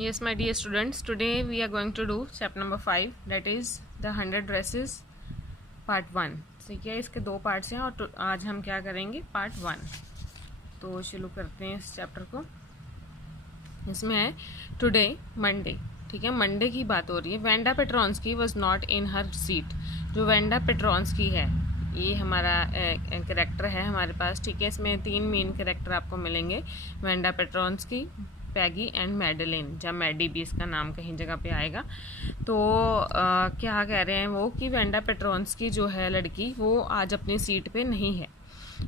Yes, my dear students, today we are going to do chapter number 5, that is the 100 dresses part 1. ठीक है, इसके दो parts हैं और आज हम क्या करेंगे पार्ट 1. तो शुरू करते हैं इस चैप्टर को. इसमें है टुडे मंडे. ठीक है, मंडे की बात हो रही है. Wanda Petronski was not in her seat. जो वेंडा पेट्रॉन्स्की है ये हमारा कैरेक्टर है हमारे पास. ठीक है, इसमें 3 मेन कैरेक्टर आपको मिलेंगे. वेंडा पेट्रॉन्स्की, पैगी एंड मैडलिन, या मैडी भी इसका नाम कहीं जगह पे आएगा. तो क्या कह रहे हैं वो कि वेंडा पेट्रॉन्स्की जो है लड़की वो आज अपनी सीट पे नहीं है.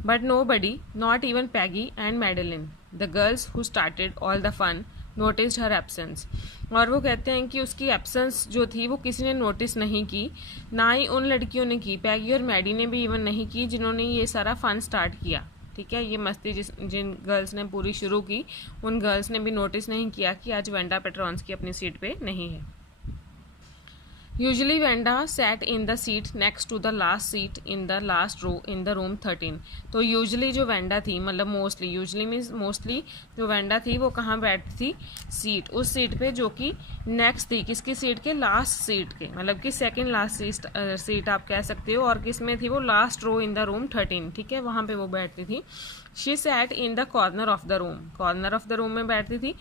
But nobody, not even Peggy and Madeline, the girls who started all the fun, noticed her absence. और वो कहते हैं कि उसकी एब्सेंस जो थी वो किसी ने नोटिस नहीं की, ना ही उन लड़कियों ने की, पैगी और मैडी ने भी इवन नहीं की जिन्होंने ये सारा फन स्टार्ट किया. ठीक है, ये मस्ती जिन गर्ल्स ने पूरी शुरू की उन गर्ल्स ने भी नोटिस नहीं किया कि आज वेंडा पेट्रॉन्स्की अपनी सीट पे नहीं है. Usually Wanda sat in the seat next to the last seat in the last row in the room 13. तो यूजली जो वेंडा थी, मतलब मोस्टली, यूजली मीन्स मोस्टली, जो वेंडा थी वो कहाँ बैठती थी, सीट, उस सीट पे जो कि नेक्स्ट थी किसकी सीट के, लास्ट सीट के, मतलब कि सेकंड लास्ट सीट आप कह सकते हो. और किस में थी वो, last row in the room 13. ठीक है, वहाँ पे वो बैठती थी. She sat in the corner of the room. Corner of the room में बैठती थी.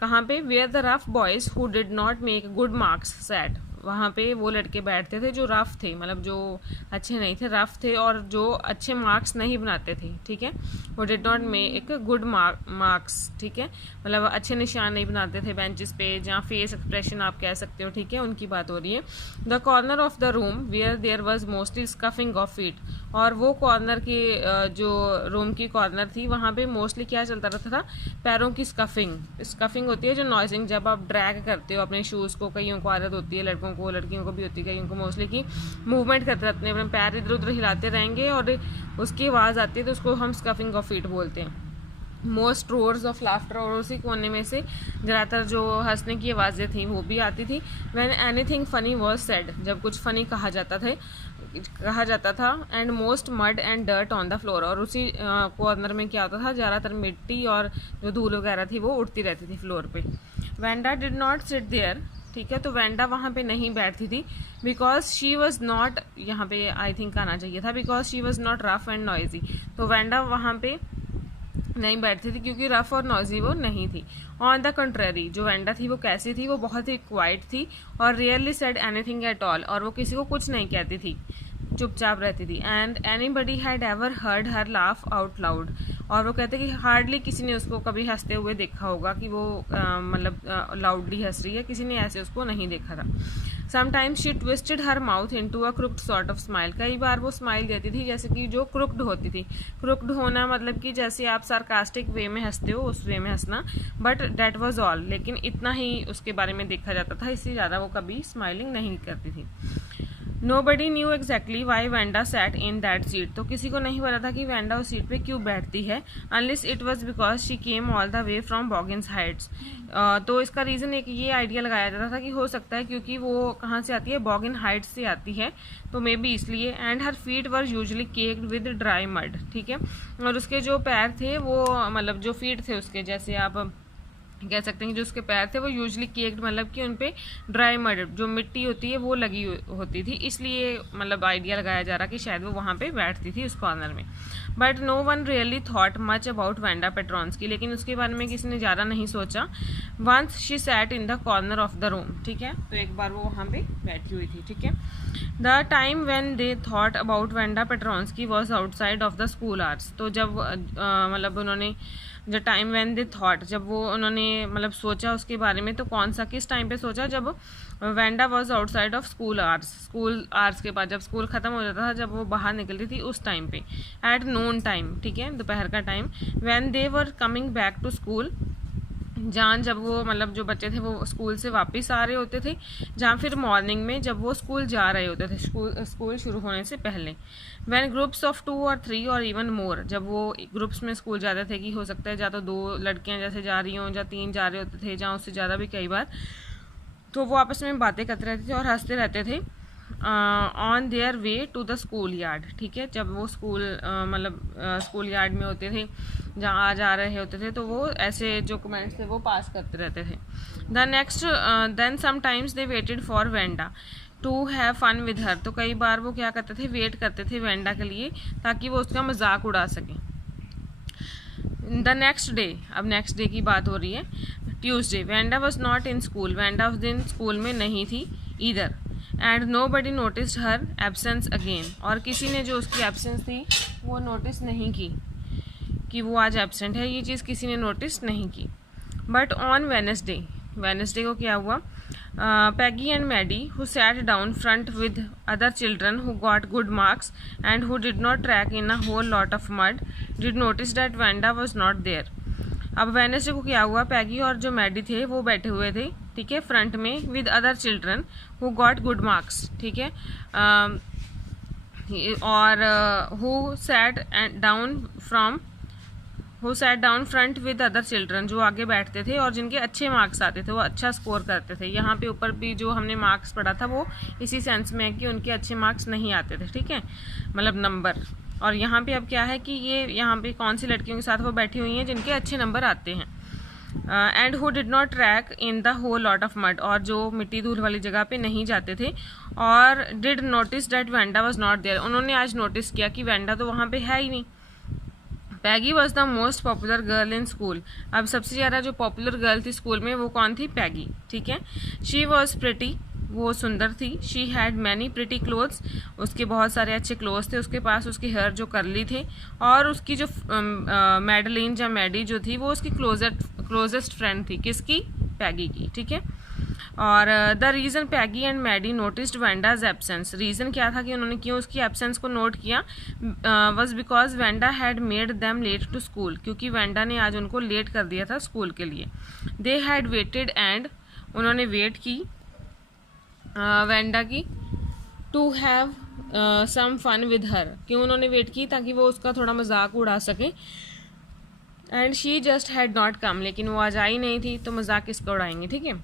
कहाँ पे, where the rough boys who did not make good marks sat. वहाँ पे वो लड़के बैठते थे जो रफ थे, मतलब जो अच्छे नहीं थे, रफ थे और जो अच्छे मार्क्स नहीं बनाते थे. ठीक है, वो did not make good marks. ठीक है, मतलब अच्छे निशान नहीं बनाते थे बेंचेस पे, जहाँ फेस एक्सप्रेशन आप कह सकते हो. ठीक है, उनकी बात हो रही है. The corner of the room where there was mostly scuffing of feet. और वो कॉर्नर की जो रूम की कॉर्नर थी वहाँ पे मोस्टली क्या चलता रहता था, पैरों की स्कफिंग. स्कफिंग होती है जो नॉइजिंग, जब आप ड्रैग करते हो अपने शूज़ को. कईयों को आदत होती है, लड़कों को, लड़कियों को भी होती है, कईयों को मोस्टली की मूवमेंट करते रहते हैं, अपने पैर इधर उधर हिलाते रहेंगे और उसकी आवाज़ आती है तो उसको हम स्कफिंग ऑफ फीट बोलते हैं. मोस्ट रोर्स ऑफ लाफ्टर, और उसी कोने में से ज़्यादातर जो हंसने की आवाज़ें थी वो भी आती थी. When anything funny was said, जब कुछ फनी कहा जाता था. And most mud and dirt on the floor, और उसी कॉर्नर में क्या होता था, ज़्यादातर मिट्टी और जो धूल वगैरह थी वो उड़ती रहती थी फ्लोर पे. Wanda did not sit there. ठीक है, तो वेंडा वहाँ पे नहीं बैठती थी. बिकॉज शी वॉज नॉट, यहाँ पे आई थिंक आना चाहिए था, because she was not rough and noisy. तो वेंडा वहाँ पे नहीं बैठती थी क्योंकि रफ और नॉइजी वो नहीं थी. ऑन द कंट्रेरी, जो वेंडा थी वो कैसी थी, वो बहुत ही क्वाइट थी और rarely said anything at all, और वो किसी को कुछ नहीं कहती थी, चुपचाप रहती थी. And anybody had ever heard her laugh out loud, और वो कहते कि हार्डली किसी ने उसको कभी हंसते हुए देखा होगा कि वो मतलब लाउडली हंस रही है, किसी ने ऐसे उसको नहीं देखा था. Sometimes she twisted her mouth into a crooked sort of smile. कई बार वो स्माइल देती थी जैसे कि जो क्रुक्ड होती थी. क्रुक्ड होना मतलब कि जैसे आप सार्कास्टिक वे में हंसते हो उस वे में हंसना. बट डैट वॉज ऑल, लेकिन इतना ही उसके बारे में देखा जाता था, इससे ज़्यादा वो कभी स्माइलिंग नहीं करती थी. Nobody knew exactly why Wanda sat in that seat. तो किसी को नहीं पता था कि वेंडा उस सीट पे क्यों बैठती है. Unless it was because she came all the way from Boggins Heights. तो इसका रीज़न एक ये आइडिया लगाया जाता था कि हो सकता है क्योंकि वो कहाँ से आती है, बॉगिन हाइट्स से आती है, तो मे बी इसलिए. And her feet were usually caked with dry mud. ठीक है, और उसके जो पैर थे वो, मतलब जो फीट थे उसके, जैसे आप कह सकते हैं कि जो उसके पैर थे वो यूजली केक्ड, मतलब कि उन पे ड्राई मड, जो मिट्टी होती है वो लगी होती थी, इसलिए मतलब आइडिया लगाया जा रहा कि शायद वो वहाँ पे बैठती थी उस कॉर्नर में. But no one really thought much about Wanda Petronski, लेकिन उसके बारे में किसी ने ज़्यादा नहीं सोचा. Once she sat in the corner of the room. ठीक है, तो एक बार वो वहाँ पे बैठी हुई थी. ठीक है, the time when they thought about Wanda Petronski was outside of the school hours. तो जब मतलब उन्होंने जो टाइम व्हेन दे थॉट, जब वो उन्होंने मतलब सोचा उसके बारे में, तो कौन सा, किस टाइम पे सोचा, जब Wanda was outside of school hours के बाद, जब स्कूल ख़त्म हो जाता था, जब वो बाहर निकलती थी उस टाइम पे. At noon time. ठीक है, दोपहर का time. When they were coming back to school, जहाँ जब वो मतलब जो बच्चे थे वो स्कूल से वापस आ रहे होते थे, जहाँ फिर मॉर्निंग में जब वो स्कूल जा रहे होते थे, स्कूल शुरू होने से पहले. वैन ग्रुप्स ऑफ 2 और 3 और इवन मोर, जब वो ग्रुप्स में स्कूल जाते थे कि हो सकता है या तो 2 लड़कियाँ जैसे जा रही हों या 3 जा रहे होते थे, जहाँ उससे ज़्यादा भी कई बार, तो वो आपस में बातें करते रहते थे और हंसते रहते थे. On their way to the school yard. ठीक है, जब वो स्कूल मतलब स्कूल यार्ड में होते थे जहाँ आ जा रहे होते थे तो वो ऐसे जो कमेंट्स थे वो पास करते रहते थे। The next then sometimes they waited for Wanda to have fun with her. तो कई बार वो क्या करते थे, वेट करते थे वेंडा के लिए ताकि वो उसका मजाक उड़ा सकें। द नेक्स्ट डे, अब नेक्स्ट डे की बात हो रही है, Tuesday, Wanda was not in school. Wanda उस दिन स्कूल में नहीं थी either and nobody notice her absence again. और किसी ने जो उसकी एब्सेंस थी वो नोटिस नहीं की कि वो आज एब्सेंट है, ये चीज़ किसी ने नोटिस नहीं की। बट ऑन वेनसडे, वेनसडे को क्या हुआ, Peggy and Maddie, who sat down front with other children who got good marks and who did not track in a whole lot of mud, did notice that Wanda was not there. अब Wednesday को क्या हुआ, पैगी और जो Maddie थे वो बैठे हुए थे, ठीक है, फ्रंट में with other children who got good marks, ठीक है, और who sat down front with other children, जो आगे बैठते थे और जिनके अच्छे मार्क्स आते थे, वो अच्छा स्कोर करते थे। यहाँ पे ऊपर भी जो हमने मार्क्स पढ़ा था वो इसी सेंस में है कि उनके अच्छे मार्क्स नहीं आते थे, ठीक है, मतलब नंबर। और यहाँ पे अब क्या है कि ये यहाँ पे कौन सी लड़कियों के साथ वो बैठी हुई हैं जिनके अच्छे नंबर आते हैं। And who did not track in the whole lot of mud, और जो मिट्टी धूल वाली जगह पे नहीं जाते थे। और did notice that Wanda was not there, उन्होंने आज नोटिस किया कि वेंडा तो वहाँ पे है ही नहीं। Peggy was the most popular girl in school, अब सबसे ज़्यादा जो पॉपुलर गर्ल थी स्कूल में वो कौन थी, पैगी, ठीक है। शी वॉज प्रिटी, वो सुंदर थी। She had many pretty clothes, उसके बहुत सारे अच्छे क्लोथ्स थे उसके पास। उसके हेयर जो करली थे, और उसकी जो मैडलिन या मैडी जो थी वो उसकी क्लोजेस्ट फ्रेंड थी, किसकी, पैगी की, ठीक है। और the reason Peggy and Maddie noticed Wanda's absence, reason क्या था कि उन्होंने क्यों उसकी एब्सेंस को नोट किया, was because Wanda had made them late to school, क्योंकि वेंडा ने आज उनको लेट कर दिया था स्कूल के लिए। दे हैड वेटेड एंड, उन्होंने वेट की वेंडा की, to have some fun with her, क्यों उन्होंने वेट की, ताकि वो उसका थोड़ा मजाक उड़ा सके। And she just had not come, लेकिन वो आज आई नहीं थी तो मजाक किसका उड़ाएंगे, ठीक है।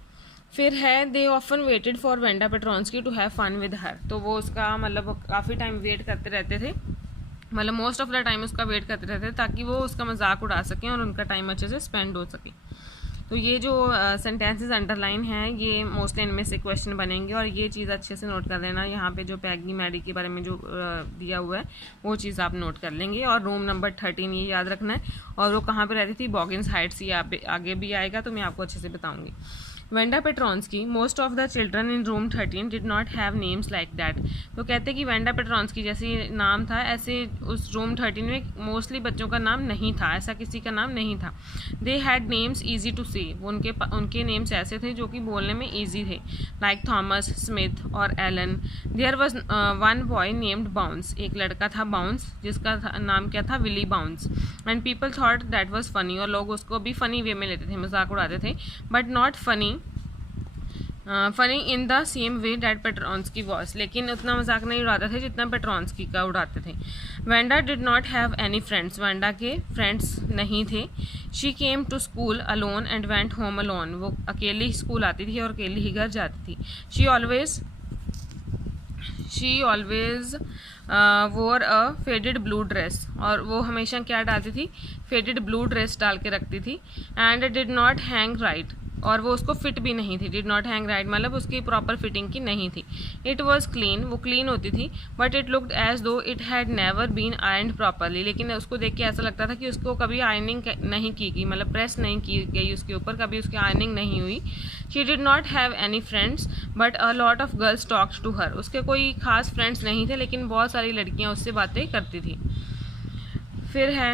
फिर है they often waited for Wanda Petronski to have fun with her, तो वो उसका मतलब काफ़ी टाइम वेट करते रहते थे, मतलब मोस्ट ऑफ द टाइम उसका वेट करते रहते थे ताकि वो उसका मजाक उड़ा सकें और उनका टाइम अच्छे से स्पेंड हो सके। तो ये जो सेंटेंसेस अंडरलाइन हैं ये मोस्टली इनमें से क्वेश्चन बनेंगे, और ये चीज़ अच्छे से नोट कर लेना, यहाँ पे जो पैगी मैडी के बारे में जो दिया हुआ है वो चीज़ आप नोट कर लेंगे। और रूम नंबर 13 ये याद रखना है, और वो कहाँ पे रहती थी, बॉगिन्स हाइट्स, ये आगे भी आएगा तो मैं आपको अच्छे से बताऊँगी। Wanda Petronski, most of the children in room 13 did not have names like that, तो कहते हैं कि वेंडा पेट्रॉन्स्की जैसे नाम था ऐसे उस रूम 13 में मोस्टली बच्चों का नाम नहीं था, ऐसा किसी का नाम नहीं था। They had names easy to say, उनके नेम्स ऐसे थे जो कि बोलने में ईजी थे, लाइक थॉमस, स्मिथ और Allen. There was one boy named Bounce, एक लड़का था बाउंस जिसका नाम क्या था, Willy Bounce. And people thought that was funny, और लोग उसको भी फनी वे में लेते थे, मजाक उड़ाते थे, but not funny in the same way that Petronski was, लेकिन उतना मजाक नहीं उड़ाते थे जितना पेट्रॉन्स्की का उड़ाते थे। Wanda did not have any friends, Wanda के फ्रेंड्स नहीं थे। She came to school alone and went home alone, वो अकेली स्कूल आती थी और अकेली ही घर जाती थी। शी ऑलवेज वोर अ फेडेड ब्लू ड्रेस, और वो हमेशा क्या डालती थी, फेडेड ब्लू ड्रेस डाल के रखती थी। And did not hang right, और वो उसको फिट भी नहीं थी, डिड नॉट हैंग राइट मतलब उसकी प्रॉपर फिटिंग की नहीं थी। इट वॉज क्लीन, वो क्लीन होती थी, but it looked as though it had never been ironed properly, लेकिन उसको देख के ऐसा लगता था कि उसको कभी आयरनिंग नहीं की गई, मतलब प्रेस नहीं की गई उसके ऊपर, कभी उसकी आयरनिंग नहीं हुई। She did not have any friends but a lot of girls talked to her, उसके कोई खास फ्रेंड्स नहीं थे लेकिन बहुत सारी लड़कियाँ उससे बातें करती थी। फिर है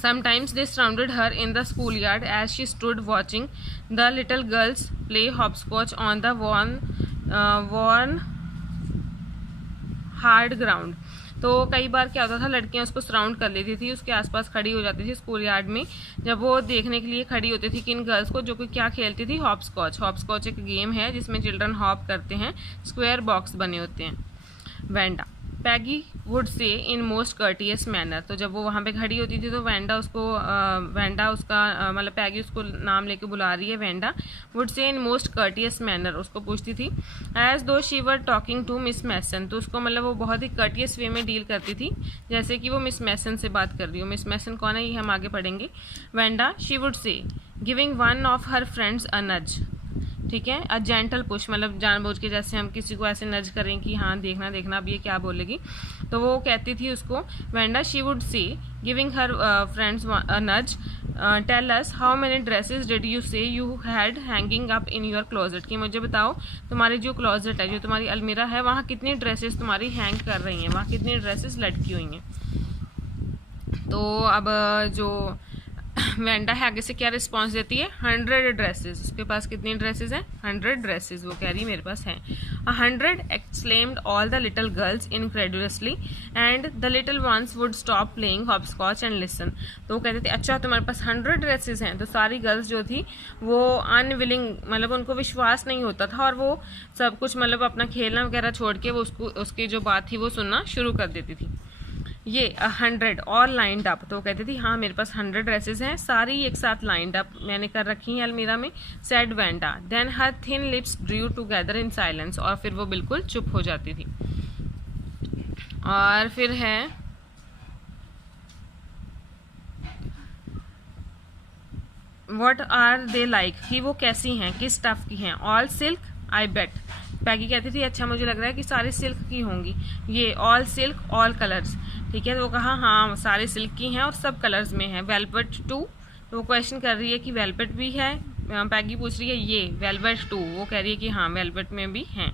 sometimes they surrounded her in the schoolyard as she stood watching the little girls play hopscotch on the worn hard ground, तो कई बार क्या होता था, लड़कियां उसको सराउंड कर लेती थी, उसके आसपास खड़ी हो जाती थी स्कूल यार्ड में, जब वो देखने के लिए खड़ी होती थी किन गर्ल्स को, जो कि क्या खेलती थी, हॉपस्कॉच। हॉपस्कॉच एक गेम है जिसमें चिल्ड्रन हॉप करते हैं, स्क्वायर बॉक्स बने होते हैं। Wanda Peggy would say in most courteous manner. तो जब वो वहाँ पे खड़ी होती थी तो वेंडा उसका मतलब पैगी उसको नाम लेके बुला रही है, Wanda would say in most courteous manner, उसको पूछती थी as though she were talking to Miss Mason. तो उसको मतलब वो बहुत ही कर्टियस वे में डील करती थी, जैसे कि वो मिस मैसन से बात कर रही हो। मिस मैसन कौन है ये हम आगे पढ़ेंगे। Wanda she would say giving one of her friends a nudge, ठीक है, अ जेंटल पुश, मतलब जानबूझ के जैसे हम किसी को ऐसे नज करें कि हाँ देखना देखना अब ये क्या बोलेगी, तो वो कहती थी उसको, Wanda she would say giving her friends a nudge tell us how many dresses did you say you had hanging up in your closet, कि मुझे बताओ तुम्हारी जो क्लोजेट है, जो तुम्हारी अलमीरा है, वहाँ कितनी ड्रेसेस तुम्हारी हैंग कर रही हैं, वहाँ कितनी ड्रेसेस लटकी हुई हैं। तो अब जो वेंडा है आगे से क्या रिस्पॉन्स देती है, 100 ड्रेसेस, उसके पास कितनी ड्रेसेस हैं, 100 ड्रेसेस, वो कह रही है मेरे पास हैं। 100 exclaimed all the little girls incredulously and the little ones would stop playing hopscotch and listen. तो वो कहते थे अच्छा तुम्हारे पास 100 ड्रेसेस हैं, तो सारी गर्ल्स जो थी वो अनविलिंग, मतलब उनको विश्वास नहीं होता था और वो सब कुछ मतलब अपना खेलना वगैरह छोड़ के वो उसकी जो बात थी वो सुनना शुरू कर देती थी। ये 100 ऑल लाइंड अप, तो कहती थी हाँ मेरे पास 100 ड्रेसेस हैं, सारी एक साथ लाइंड अप मैंने कर रखी हैं अलमीरा में। Said Wanda then her thin lips drew together in silence, और फिर वो बिल्कुल चुप हो जाती थी। और फिर है व्हाट आर दे लाइक, कि वो कैसी हैं, किस स्टफ की हैं। ऑल सिल्क आई बेट, पैगी कहती थी अच्छा मुझे लग रहा है कि सारी सिल्क की होंगी। ये ऑल सिल्क ऑल कलर्स, ठीक है, तो वो कहा हाँ सारे सिल्क की हैं और सब कलर्स में हैं। वेलवेट टू, तो वो क्वेश्चन कर रही है कि वेलवेट भी है, पैगी पूछ रही है ये वेलवेट टू, वो कह रही है कि हाँ वेलवेट में भी हैं।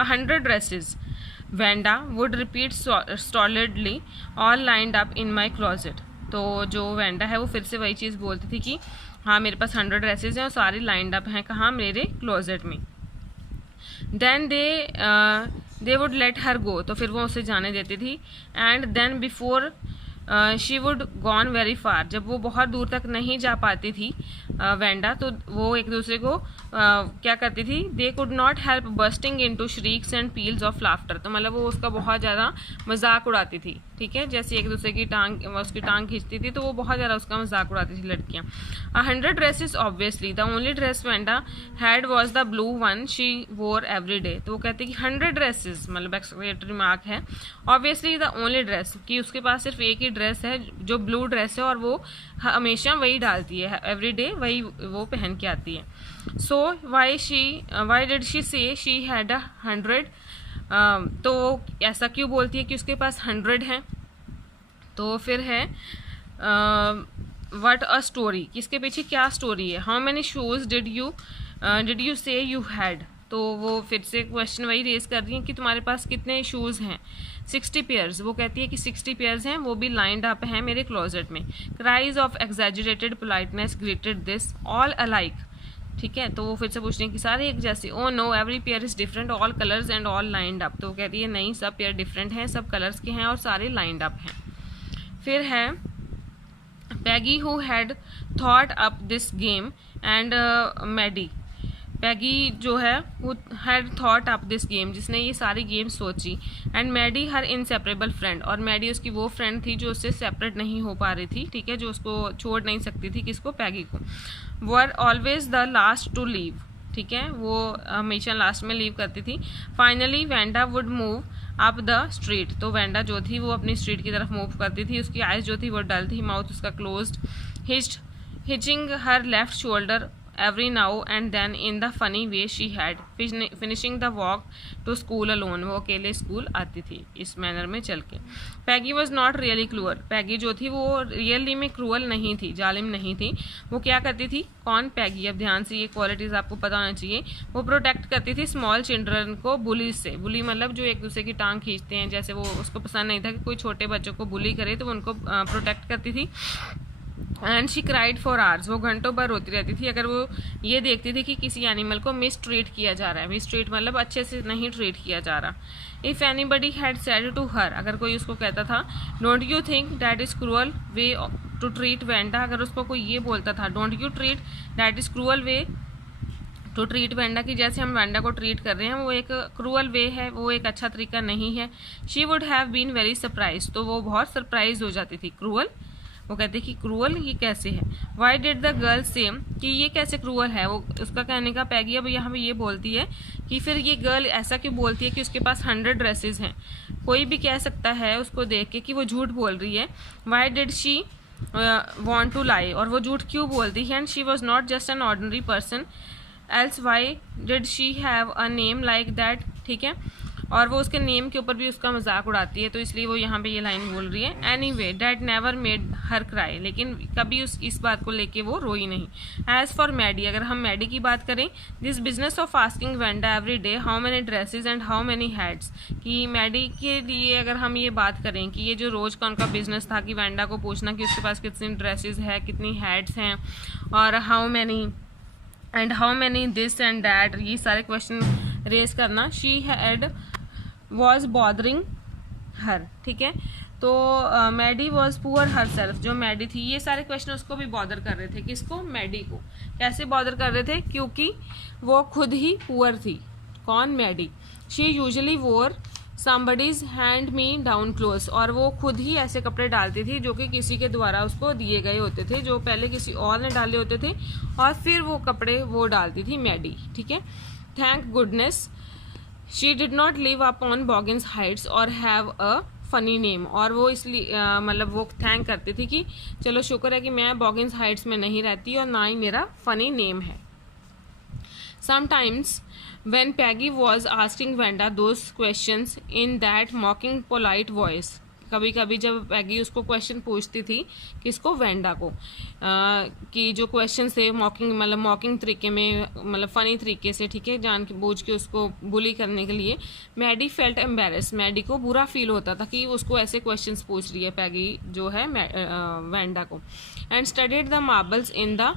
100 dresses Wanda would repeat stolidly all lined up in my closet. तो जो वेंडा है वो फिर से वही चीज़ बोलती थी कि हाँ मेरे पास 100 ड्रेसेस हैं और सारी लाइंड अप हैं कहाँ, मेरे क्लोजेट में। Then they would let her go, तो फिर वो उसे जाने देती थी। And then before she would gone very far, जब वो बहुत दूर तक नहीं जा पाती थी वेंडा, तो वो एक दूसरे को क्या करती थी, they could not help bursting into shrieks and peals of laughter, तो मतलब वो उसका बहुत ज़्यादा मजाक उड़ाती थी, ठीक है, जैसे एक दूसरे की उसकी टांग खींचती थी तो वो बहुत ज़्यादा उसका मजाक उड़ाती थी लड़कियाँ। 100 dresses obviously the only dress Wanda had was the blue one she वोर एवरी डे, तो वो कहती कि 100 ड्रेसेस मतलब एक्सक्लेमेटरी मार्क है, ऑब्वियसली द ओनली ड्रेस, कि उसके पास सिर्फ एक ही ड्रेस है जो ब्लू ड्रेस है और वो हमेशा वही डालती है, एवरी डे वही वो पहन के आती है। सो वाई डिड शी से शी हैड 100, तो ऐसा क्यों बोलती है कि उसके पास 100 हैं। तो फिर है व्हाट अ स्टोरी, किसके पीछे क्या स्टोरी है। How many shoes did you say you had, तो वो फिर से क्वेश्चन वही रेज कर रही है कि तुम्हारे पास कितने शूज़ हैं। 60 पेयर्स, वो कहती है कि 60 पेयर्स हैं, वो भी लाइंड अप हैं मेरे क्लोजेट में। Cries of exaggerated politeness greeted this all alike, ठीक है, तो वो फिर से पूछ रही है कि सारे एक जैसे। Oh know every pair is different all colours and all lined up, तो वो कहती है नहीं सब पेयर डिफरेंट हैं, सब कलर्स के हैं और सारे लाइंड अप हैं। फिर है Peggy who had thought up this game and Maddie, Peggy जो है वो had thought up this game, जिसने ये सारी गेम सोची, and Maddie her inseparable friend, और मैडी उसकी वो फ्रेंड थी जो उससे सेपरेट नहीं हो पा रही थी, ठीक है, जो उसको छोड़ नहीं सकती थी, किसको, पैगी को। Were always the last to leave, ठीक है, वो हमेशा लास्ट में लीव करती थी। Finally Wanda would move up the street, तो वेंडा जो थी वो अपनी स्ट्रीट की तरफ मूव करती थी, उसकी आइज जो थी वो डल थी, माउथ उसका closed, hitching her left shoulder every now and then in the funny way she had finishing the walk to school alone, वो अकेले स्कूल आती थी इस मैनर में चल के। पैगी वॉज नॉट रियली क्रूअल, पैगी जो थी वो रियली में क्रूअल नहीं थी, जालिम नहीं थी। वो क्या करती थी, कौन, पैगी, अब ध्यान से ये क्वालिटीज़ आपको पता होना चाहिए। वो प्रोटेक्ट करती थी स्मॉल चिल्ड्रन को बुलीज से, बुली मतलब जो एक दूसरे की टांग खींचते हैं, जैसे वो उसको पसंद नहीं था कि कोई छोटे बच्चों को बुली करे, तो उनको प्रोटेक्ट करती थी। And she cried for hours, वो घंटों भर रोती रहती थी अगर वो ये देखती थी कि किसी एनिमल को मिस ट्रीट किया जा रहा है, मिस ट्रीट मतलब अच्छे से नहीं ट्रीट किया जा रहा। If anybody had said to her, अगर कोई उसको कहता था don't you think that is cruel way to treat Wanda, अगर उसको कोई ये बोलता था don't you treat that is cruel way to treat Wanda की जैसे हम वेंडा को ट्रीट कर रहे हैं वो एक क्रूअल वे है, वो एक अच्छा तरीका नहीं है। She would have been very surprise, तो वो बहुत सरप्राइज हो जाती थी। क्रूअल, वो कहते कि क्रूअल ये कैसे है। Why did the girl same, कि ये कैसे क्रूअल है, वो उसका कहने का पैगी अब यहाँ पे ये बोलती है कि फिर ये गर्ल ऐसा क्यों बोलती है कि उसके पास 100 ड्रेसेस हैं। कोई भी कह सकता है उसको देख के कि वो झूठ बोल रही है। Why did she want to lie, और वो झूठ क्यों बोलती है। And she was not just an ordinary person, else why did she have a name like that, ठीक है। और वो उसके नेम के ऊपर भी उसका मजाक उड़ाती है, तो इसलिए वो यहाँ पे ये लाइन बोल रही है। Any way that never made her cry, लेकिन कभी इस बात को लेके वो रोई नहीं। एज फॉर मैडी, अगर हम मैडी की बात करें, this business of asking Wanda every day how many dresses and how many hats, कि मैडी के लिए अगर हम ये बात करें कि ये जो रोज़ का उनका बिजनेस था कि वेंडा को पूछना कि उसके पास कितनी ड्रेसेज है, कितनी हैट्स हैं, और how many and how many this and that, ये सारे क्वेश्चन रेज करना। She had was bothering her, ठीक है। तो Maddie was poor herself, जो मैडी थी, ये सारे क्वेश्चन उसको भी बॉदर कर रहे थे। किसको? मैडी को। कैसे बॉदर कर रहे थे? क्योंकि वो खुद ही पुअर थी। कौन? मैडी। शी यूजली वोर somebody's hand me down clothes, और वो खुद ही ऐसे कपड़े डालती थी जो कि किसी के द्वारा उसको दिए गए होते थे, जो पहले किसी और ने डाले होते थे, और फिर वो कपड़े वो डालती थी मैडी, ठीक है। Thank goodness she did not live up on Boggins Heights और हैव अ फनी नेम, और वो इसलिए मतलब वो थैंक करती थी कि चलो शुक्र है कि मैं बॉगिन्स हाइट्स में नहीं रहती और ना ही मेरा फनी नेम है। Sometimes when Peggy was asking Wanda those questions in that mocking polite voice, कभी कभी जब पैगी उसको क्वेश्चन पूछती थी, किसको? वेंडा को, कि जो क्वेश्चन थे मॉकिंग, मतलब मॉकिंग तरीके में, मतलब फ़नी तरीके से, ठीक है, जान के बूझ के उसको बुली करने के लिए, मैडी फेल्ट एम्बेरस, मैडी को बुरा फील होता था कि उसको ऐसे क्वेश्चंस पूछ रही है पैगी जो है वेंडा को। And studied the marbles in the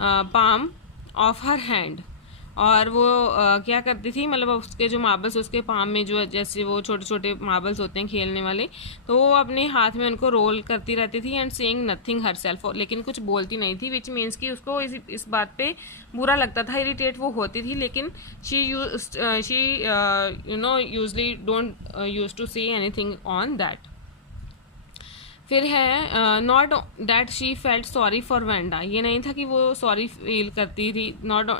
palm of her hand, और वो क्या करती थी, मतलब उसके जो मार्बल्स उसके पाम में, जो जैसे वो छोटे छोटे मार्बल्स होते हैं खेलने वाले, तो वो अपने हाथ में उनको रोल करती रहती थी। And saying nothing her self, लेकिन कुछ बोलती नहीं थी, विच मीन्स कि उसको इस बात पे बुरा लगता था, इरिटेट वो होती थी, लेकिन she usually don't use to say anything on that. फिर है not that she felt sorry for Wanda, ये नहीं था कि वो सॉरी फील करती थी, नॉट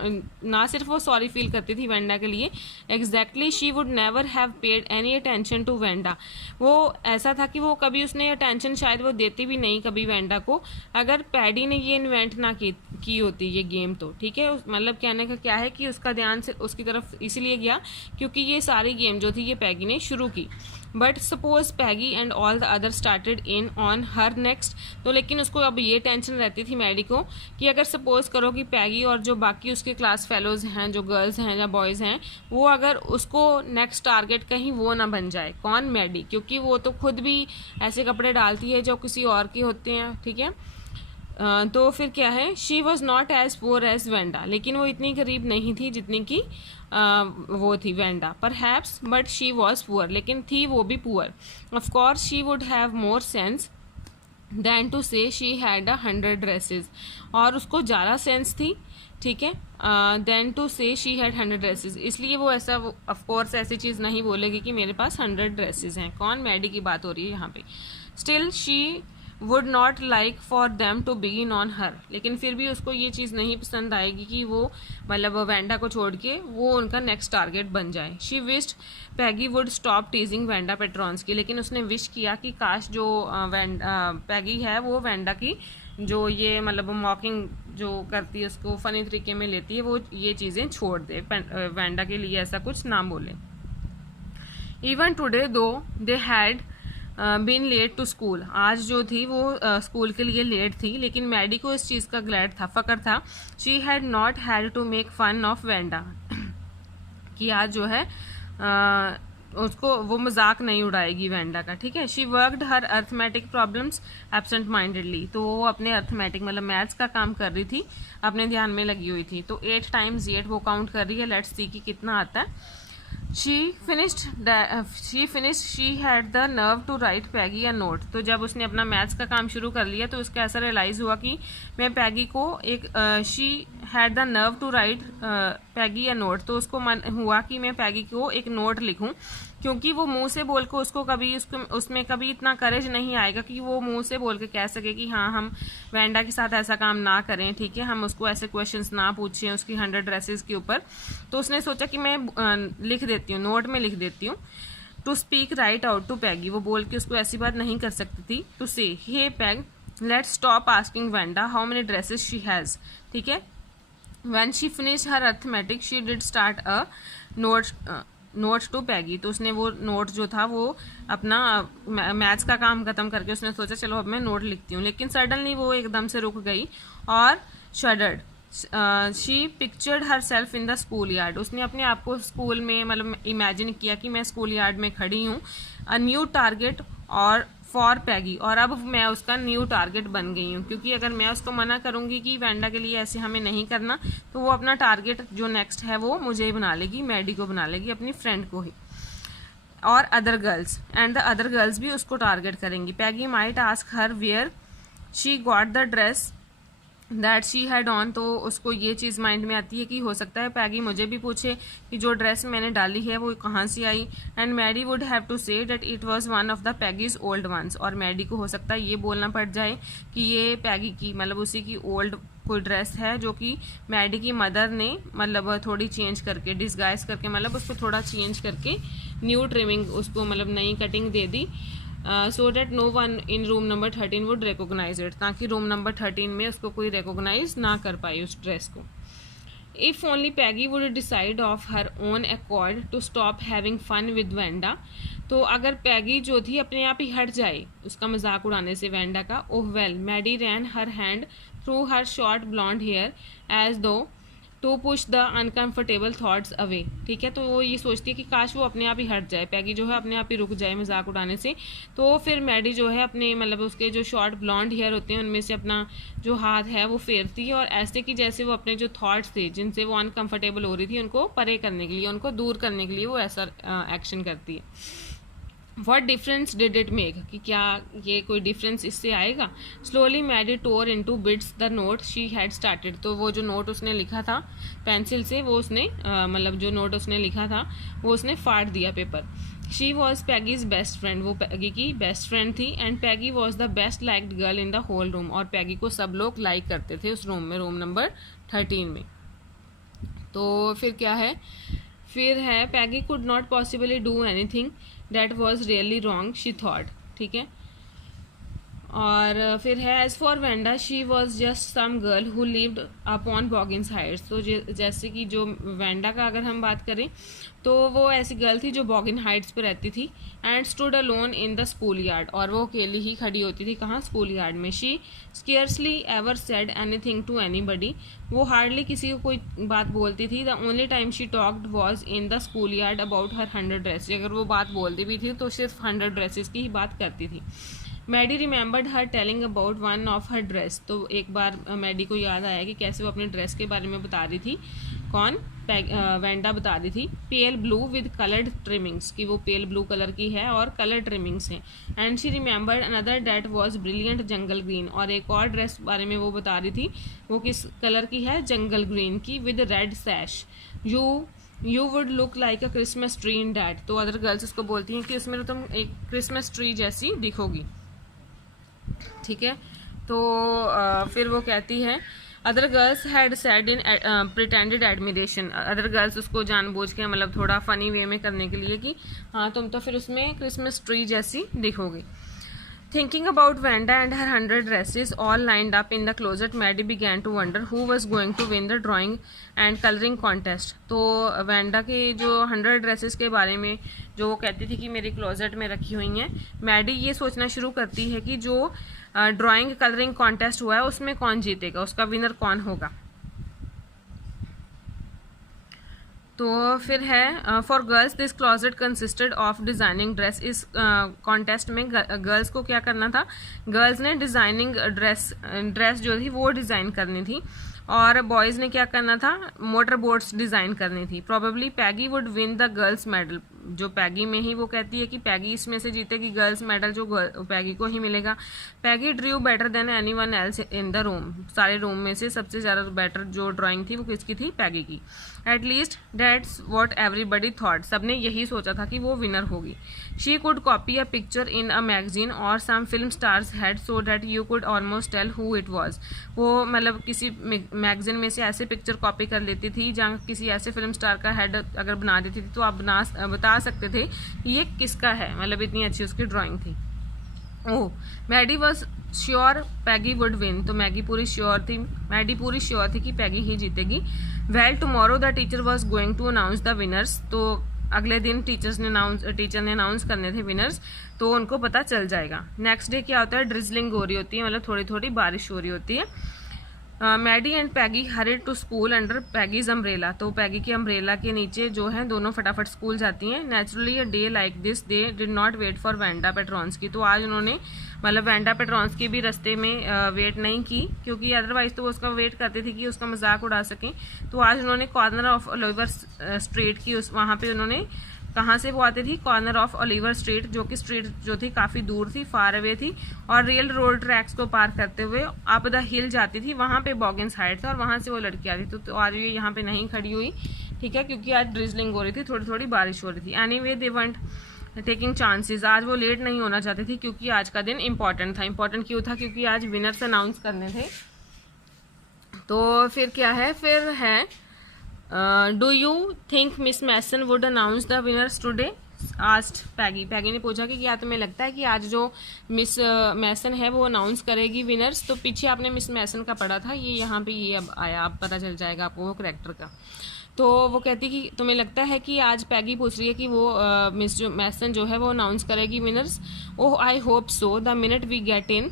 ना सिर्फ वो सॉरी फील करती थी वेंडा के लिए, exactly she would never have paid any attention to Wanda, वो ऐसा था कि वो कभी उसने अटेंशन शायद वो देती भी नहीं कभी वेंडा को, अगर पैडी ने ये इन्वेंट ना की होती ये गेम तो, ठीक है। मतलब कहने का क्या है कि उसका ध्यान से उसकी तरफ इसीलिए गया क्योंकि ये सारी गेम जो थी ये पैगी ने शुरू की। But suppose Peggy and all the other started in on her next, तो लेकिन उसको अब ये टेंशन रहती थी मैडी को कि अगर सपोज करो कि पैगी और जो बाकी उसके क्लास फेलोज हैं, जो गर्ल्स हैं या बॉयज़ हैं, वो अगर उसको नेक्स्ट टारगेट कहीं वो ना बन जाए। कौन? मैडी, क्योंकि वो तो खुद भी ऐसे कपड़े डालती है जो किसी और के होते हैं, ठीक है। तो फिर क्या है, she was not as poor as Wanda, लेकिन वो इतनी गरीब नहीं थी जितनी कि वो थी Wanda, perhaps, but she was poor, लेकिन थी वो भी पुअर। Of course she would have more sense than to say she had 100 dresses, और उसको ज़्यादा सेंस थी, ठीक है, then to say she had 100 dresses, इसलिए वो ऐसा ऑफकोर्स ऐसी चीज़ नहीं बोलेगी कि मेरे पास 100 ड्रेसेस हैं। कौन? मैडी की बात हो रही है यहाँ पे। Still she would not like for them to begin on her, लेकिन फिर भी उसको ये चीज़ नहीं पसंद आएगी कि वो मतलब वेंडा को छोड़ के वो उनका नेक्स्ट टारगेट बन जाए। She wished Peggy would stop teasing Wanda Petronski, लेकिन उसने विश किया कि काश जो पैगी है वो वेंडा की जो ये मतलब मॉकिंग जो करती है उसको फ़नी तरीके में लेती है, वो ये चीज़ें छोड़ दे, वेंडा के लिए ऐसा कुछ ना बोले। Even today though they had been late to school, आज जो थी वो स्कूल के लिए लेट थी, लेकिन मैडी को इस चीज़ का ग्लैड था, फ़क्र था। She had not had to make fun of Wanda, कि आज जो है उसको वो मजाक नहीं उड़ाएगी वेंडा का, ठीक है। She worked her arithmetic problems absent mindedly, तो वो अपने अर्थमेटिक मतलब मैथ्स का काम कर रही थी, अपने ध्यान में लगी हुई थी। तो 8 times 8 वो काउंट कर रही है, लेट्स सी कि कितना आता है। She finished she had the nerve to write Peggy a note, तो जब उसने अपना मैथ्स का काम शुरू कर लिया तो उसका ऐसा रियलाइज़ हुआ कि मैं पैगी को एक she had the nerve to write Peggy a note, तो उसको मन हुआ कि मैं पैगी को एक नोट लिखूं, क्योंकि वो मुंह से बोल के उसको कभी उसमें कभी इतना करेज नहीं आएगा कि वो मुंह से बोल के कह सके कि हाँ हम वेंडा के साथ ऐसा काम ना करें, ठीक है, हम उसको ऐसे क्वेश्चंस ना पूछें उसकी 100 ड्रेसेस के ऊपर। तो उसने सोचा कि मैं लिख देती हूँ, नोट में लिख देती हूँ। To speak right out to Peggy, वो बोल के उसको ऐसी बात नहीं कर सकती थी। To say hey Peg let's stop asking Wanda how many dresses she has, ठीक है। When she finish her arithmetic she did start a note to Peggy, तो उसने वो नोट जो था वो अपना मैथ्स का काम खत्म करके उसने सोचा चलो अब मैं नोट लिखती हूँ, लेकिन सडनली वो एकदम से रुक गई और shuddered. She pictured her self in the school yard, उसने अपने आप को स्कूल में मतलब इमेजिन किया कि मैं स्कूल यार्ड में खड़ी हूँ। अ न्यू टारगेट और फॉर पैगी, और अब मैं उसका न्यू टारगेट बन गई हूँ, क्योंकि अगर मैं उसको मना करूंगी कि वेंडा के लिए ऐसे हमें नहीं करना, तो वो अपना टारगेट जो नेक्स्ट है वो मुझे ही बना लेगी, मैडी को बना लेगी, अपनी फ्रेंड को ही। और other girls and the other girls भी उसको टारगेट करेंगी। Peggy might ask her where she got the dress that she had on, तो उसको ये चीज़ माइंड में आती है कि हो सकता है पैगी मुझे भी पूछे कि जो ड्रेस मैंने डाली है वो कहाँ से आई। And Maddie would have to say that it was one of the Peggy's old ones, और मैडी को हो सकता है ये बोलना पड़ जाए कि ये पैगी की मतलब उसी की ओल्ड कोई ड्रेस है जो कि मैडी की मदर ने मतलब थोड़ी चेंज करके डिस्गाइज करके मतलब उसको थोड़ा चेंज करके न्यू ट्रिमिंग उसको मतलब नई कटिंग दे दी, so that no one in room number 13 would recognise it, ताकि रूम नंबर 13 में उसको कोई रिकोगनाइज ना कर पाए उस ड्रेस को। If only Peggy would decide of her own accord to stop having fun with Wanda, तो अगर पैगी जो थी अपने आप ही हट जाए उसका मजाक उड़ाने से वेंडा का। Oh well, Maddie ran her hand through her short blonde hair as though to push the uncomfortable thoughts away, ठीक है। तो वो ये सोचती है कि काश वो अपने आप ही हट जाए, पैगी जो है अपने आप ही रुक जाए मजाक उड़ाने से। तो फिर मैडी जो है अपने मतलब उसके जो शॉर्ट ब्लॉन्ड हेयर होते हैं उनमें से अपना जो हाथ है वो फेरती है, और ऐसे कि जैसे वो अपने जो थॉट्स थे जिनसे वो अनकंफर्टेबल हो रही थी उनको परे करने के लिए, उनको दूर करने के लिए वो ऐसा एक्शन करती है। What difference did it make, कि क्या ये कोई डिफरेंस इससे आएगा। Slowly Maddie tore into bits the note she had started, तो वो जो नोट उसने लिखा था पेंसिल से वो उसने मतलब जो नोट उसने लिखा था वो उसने फाड़ दिया paper. She was Peggy's best friend, वो पैगी की बेस्ट फ्रेंड थी। And Peggy was the best liked girl in the whole room, और पैगी को सब लोग लाइक करते थे उस रूम में, रूम नंबर 13 में। तो फिर क्या है, फिर है Peggy could not possibly do anything that was really wrong she thought, ठीक है। और फिर है as for Wanda she was just some girl who lived upon Boggins Heights, तो जैसे कि जो वेंडा का अगर हम बात करें तो वो ऐसी गर्ल थी जो बॉगिन हाइट्स पे रहती थी। And stood alone in the school yard, और वो अकेली ही खड़ी होती थी कहाँ, स्कूल यार्ड में। She scarcely ever said anything to anybody, वो हार्डली किसी को कोई बात बोलती थी। The only time she talked was in the school yard about her 100 dresses, अगर वो बात बोलती भी थी तो सिर्फ 100 ड्रेसेस की ही बात करती थी। Maddie remembered her telling about one of her dress, तो एक बार मैडी को याद आया कि कैसे वो अपनी ड्रेस के बारे में बता रही थी, कौन, वेंडा बता रही थी। Pale blue with coloured trimmings, कि वो पेल ब्लू कलर की है और कलर ट्रिमिंग्स हैं। And she remembered another date was brilliant jungle green, और एक और ड्रेस बारे में वो बता रही थी, वो किस कलर की है, जंगल ग्रीन की, with red सैश। You would look like a Christmas tree in that, तो अदर गर्ल्स उसको बोलती हैं कि उसमें तो तुम एक क्रिसमस ट्री जैसी दिखोगी, ठीक है। तो फिर वो कहती है other girls had said in pretended admiration, other girls उसको जानबूझ के मतलब थोड़ा फनी वे में करने के लिए कि हाँ तुम तो फिर उसमें क्रिसमस ट्री जैसी दिखोगी। Thinking about Vanda and her 100 dresses all lined up in the closet, Maddie began to wonder who was going to win the drawing and coloring contest. तो वेंडा के जो 100 ड्रेसेस के बारे में जो वो कहती थी कि मेरी क्लोजेट में रखी हुई हैं, मैडी ये सोचना शुरू करती है कि जो ड्राइंग कलरिंग कॉन्टेस्ट हुआ है उसमें कौन जीतेगा, उसका विनर कौन होगा। तो फिर है for girls this closet consisted of designing dress, इस कॉन्टेस्ट में गर्ल्स को क्या करना था, गर्ल्स ने डिज़ाइनिंग ड्रेस जो थी वो डिज़ाइन करनी थी, और बॉयज़ ने क्या करना था, मोटर बोट्स डिज़ाइन करनी थी। Probably Peggy would win the girls medal, जो पैगी में ही वो कहती है कि पैगी इसमें से जीतेगी गर्ल्स मेडल, जो पैगी को ही मिलेगा। Peggy drew better than anyone else in the room, सारे रूम में से सबसे ज़्यादा बेटर जो ड्राइंग थी वो किसकी थी, पैगी की। At least that's what everybody thought, सबने यही सोचा था कि वो विनर होगी। She could copy a picture in a magazine और some film stars head so that you could almost tell who it was, वो मतलब किसी मैगजीन में से ऐसे पिक्चर कॉपी कर लेती थी जहाँ किसी ऐसे फिल्म स्टार का हेड अगर बना देती थी तो आप बता सकते थे कि ये किसका है, मतलब इतनी अच्छी उसकी ड्राइंग थी। Oh, Maddie was sure Peggy would win, तो मैडी पूरी श्योर थी कि पैगी ही जीतेगी। Well tomorrow the teacher was going to announce the winners, तो अगले दिन टीचर ने अनाउंस करने थे विनर्स, तो उनको पता चल जाएगा। नेक्स्ट डे क्या होता है, ड्रिजलिंग हो रही होती है, मतलब थोड़ी थोड़ी बारिश हो रही होती है। Maddie and Peggy hurried to school under Peggy's umbrella, तो पैगी के अम्ब्रेला के नीचे जो है दोनों फटाफट स्कूल जाती हैं। Naturally a day like this they did not wait for Wanda Petronski, तो आज उन्होंने मतलब वेंडा पेट्रॉन्स्की भी रास्ते में वेट नहीं की, क्योंकि अदरवाइज तो वो उसका वेट करती थी कि उसका मजाक उड़ा सकें। तो आज उन्होंने कॉर्नर ऑफ ओलिवर स्ट्रीट की वहाँ पे उन्होंने, कहाँ से वो आती थी, कॉर्नर ऑफ ओलिवर स्ट्रीट, जो कि स्ट्रीट जो थी काफ़ी दूर थी, फार अवे थी, और रेल रोड ट्रैक्स को पार करते हुए अप द हिल जाती थी, वहाँ पे बॉगिन्स हाइट था और वहाँ से वो लड़की आती थी। तो आज ये यहाँ पे नहीं खड़ी हुई, ठीक है, क्योंकि आज ड्रिजलिंग हो रही थी, थोड़ी थोड़ी बारिश हो रही थी। Anyway they want taking chances, आज वो लेट नहीं होना चाहती थी क्योंकि आज का दिन इंपॉर्टेंट था। इंपॉर्टेंट क्यों था, क्योंकि आज विनर्स अनाउंस करने थे। तो फिर क्या है, फिर है do you think Miss Mason would announce the winners today, asked Peggy. Peggy ने पूछा कि क्या तुम्हें लगता है कि आज जो मिस मैसन है वो अनाउंस करेगी विनर्स। तो पीछे आपने मिस मैसन का पढ़ा था, ये यहाँ पे ये अब आया, अब पता चल जाएगा आपको वो करेक्टर का। तो वो कहती कि तुम्हें लगता है कि आज पैगी पूछ रही है कि वो मिस जो मैसन जो है वो अनाउंस करेगी winners. Oh I hope so the minute we get in,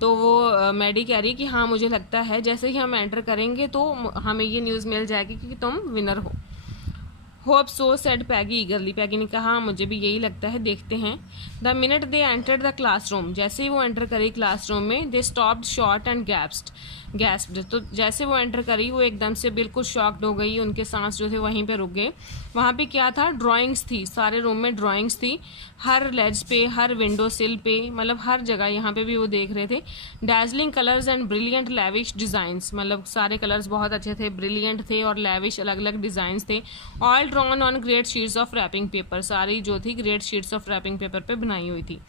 तो वो मैडी कह रही है कि हाँ मुझे लगता है जैसे ही हम एंटर करेंगे तो हमें ये न्यूज़ मिल जाएगी कि तुम विनर हो। होप सो सेड पैगी ईगरली, पैगी ने कहा मुझे भी यही लगता है, देखते हैं। The minute they entered the classroom, जैसे ही वो एंटर करी क्लासरूम में, दे स्टॉप्ड शॉर्ट एंड गैस्प्ड, तो जैसे वो एंटर करी वो एकदम से बिल्कुल शॉक्ड हो गई, उनके सांस जो थे वहीं पे रुक गए। वहाँ पे क्या था, ड्राइंग्स थी, सारे रूम में ड्राइंग्स थी, हर लेज पे, हर विंडो सिल पे, मतलब हर जगह यहाँ पे भी वो देख रहे थे। Dazzling colours and brilliant lavish designs, मतलब सारे कलर्स बहुत अच्छे थे, ब्रिलियंट थे और लैविश अलग अलग डिज़ाइंस थे। All drawn on great sheets of wrapping paper, सारी जो थी great sheets of wrapping paper पे बनाई हुई थी।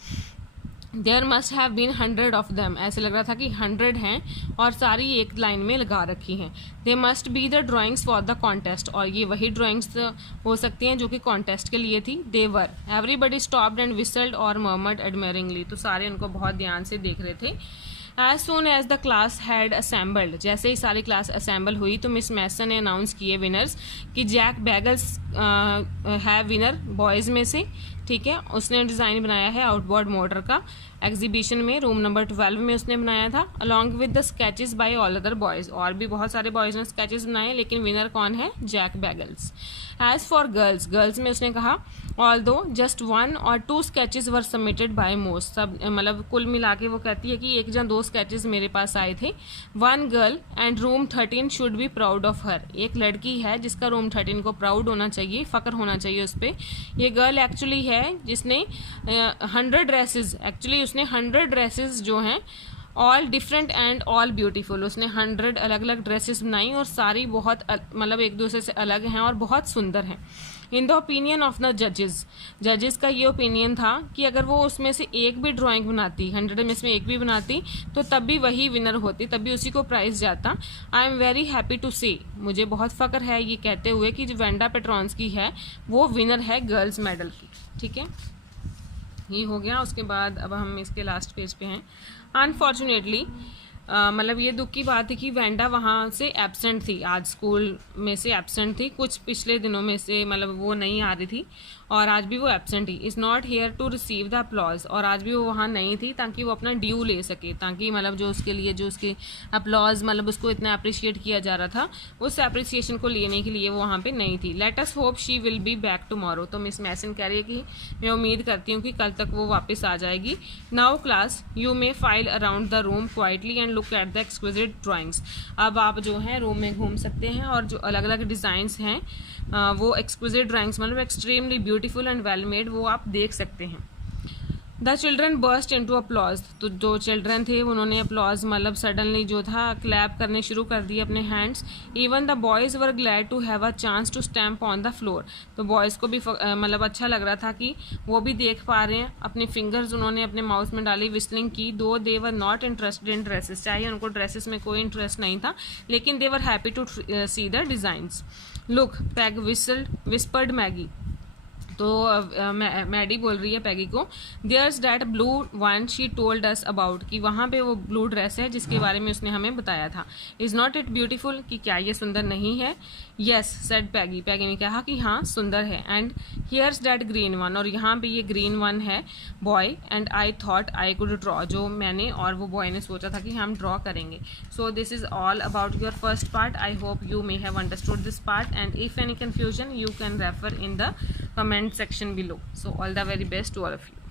There must have been 100 of them, ऐसे लग रहा था कि 100 हैं और सारी एक लाइन में लगा रखी हैं। They must be the drawings for the contest, और ये वही ड्राइंग्स हो सकती हैं जो कि कॉन्टेस्ट के लिए थी। They were everybody stopped and whistled और मर्मर्ड एडमायरिंगली, तो सारे उनको बहुत ध्यान से देख रहे थे। As soon as the class had assembled, जैसे ही सारी क्लास असेंबल हुई तो मिस मैसन ने अनाउंस किए विनर्स कि जैक बैगल्स है विनर बॉयज़ में से, ठीक है। उसने डिज़ाइन बनाया है आउटबोर्ड मोटर का, एग्जीबिशन में रूम नंबर 12 में उसने बनाया था, along with the sketches by all other boys, और भी बहुत सारे बॉयज़ ने स्केचेस बनाए, लेकिन विनर कौन है, Jack Beggles. As for girls, girls में उसने कहा although just 1 or 2 sketches were submitted by most, सब मतलब कुल मिला के वो कहती है कि 1 या 2 स्केचेस मेरे पास आए थे। 1 girl and room 13 should be proud of her, एक लड़की है जिसका रूम 13 को प्राउड होना चाहिए, फ़ख्र होना चाहिए उस पर। ये गर्ल एक्चुअली है जिसने 100 ड्रेसेस, एक्चुअली उसने 100 ड्रेसेस जो हैं all different and all beautiful, उसने 100 अलग अलग ड्रेसेस बनाई और सारी बहुत मतलब एक दूसरे से अलग हैं और बहुत सुंदर हैं। In the opinion of the जजेस का ये ओपिनियन था कि अगर वो उसमें से एक भी ड्राइंग बनाती, 100 में से एक भी बनाती, तो तब भी वही विनर होती, तब भी उसी को प्राइज़ जाता। I am very happy to say, मुझे बहुत फ़ख्र है ये कहते हुए कि जो वेंडा पेट्रॉन्स्की है वो विनर है गर्ल्स मेडल की, ठीक है। ये हो गया। उसके बाद अब हम इसके लास्ट पेज पे हैं। अनफॉर्चुनेटली मतलब ये दुख की बात है कि वेंडा वहाँ से एब्सेंट थी, आज स्कूल में से एब्सेंट थी, कुछ पिछले दिनों में से मतलब वो नहीं आ रही थी और आज भी वो एब्सेंट थी। Is not here to receive the applause, और आज भी वो वहाँ नहीं थी ताकि वो अपना ड्यू ले सके, ताकि मतलब जो उसके लिए जो उसके अपलॉज मतलब उसको इतना अप्रिशिएट किया जा रहा था, उस अप्रिसिएशन को लेने के लिए वो वहाँ पे नहीं थी। Let us hope she will be back tomorrow, तो मिस मैसन कह रही है कि मैं उम्मीद करती हूँ कि कल तक वो वापस आ जाएगी। Now class you may file around the room quietly and look at the exquisite drawings. अब आप जो है रूम में घूम सकते हैं और जो अलग अलग डिज़ाइंस हैं वो एक्सक्विजिट ड्राइंग्स मतलब extremely beautiful and well made, वो आप देख सकते हैं। The children burst into applause, तो जो चिल्ड्रन थे उन्होंने अपलॉज मतलब सडनली जो था क्लैप करने शुरू कर दिए अपने hands. Even the boys were glad to have a chance to stamp on the floor, तो बॉयज़ को भी मतलब अच्छा लग रहा था कि वो भी देख पा रहे हैं। अपनी फिंगर्स उन्होंने अपने माउथ में डाली, विस्लिंग की। Though they were not interested in dresses, चाहे उनको ड्रेसेस में कोई इंटरेस्ट नहीं था, लेकिन they were happy to see the designs. Look Peg whispered Maggie, तो मैडी बोल रही है पैगी को, there's that blue one she told us about, कि वहाँ पे वो ब्लू ड्रेस है जिसके बारे में उसने हमें बताया था। इज़ नॉट इट ब्यूटीफुल, कि क्या ये सुंदर नहीं है। येस सेड पैगी, पैगी ने कहा कि हाँ सुंदर है। And here's that green one, और यहाँ पे ये ग्रीन वन है boy. And I thought I could draw, जो मैंने और वो बॉय ने सोचा था कि हम ड्रॉ करेंगे। So this is all about your first part. I hope you may have understood this part, and if any confusion you can refer in the comment section below. So all the very best to all of you.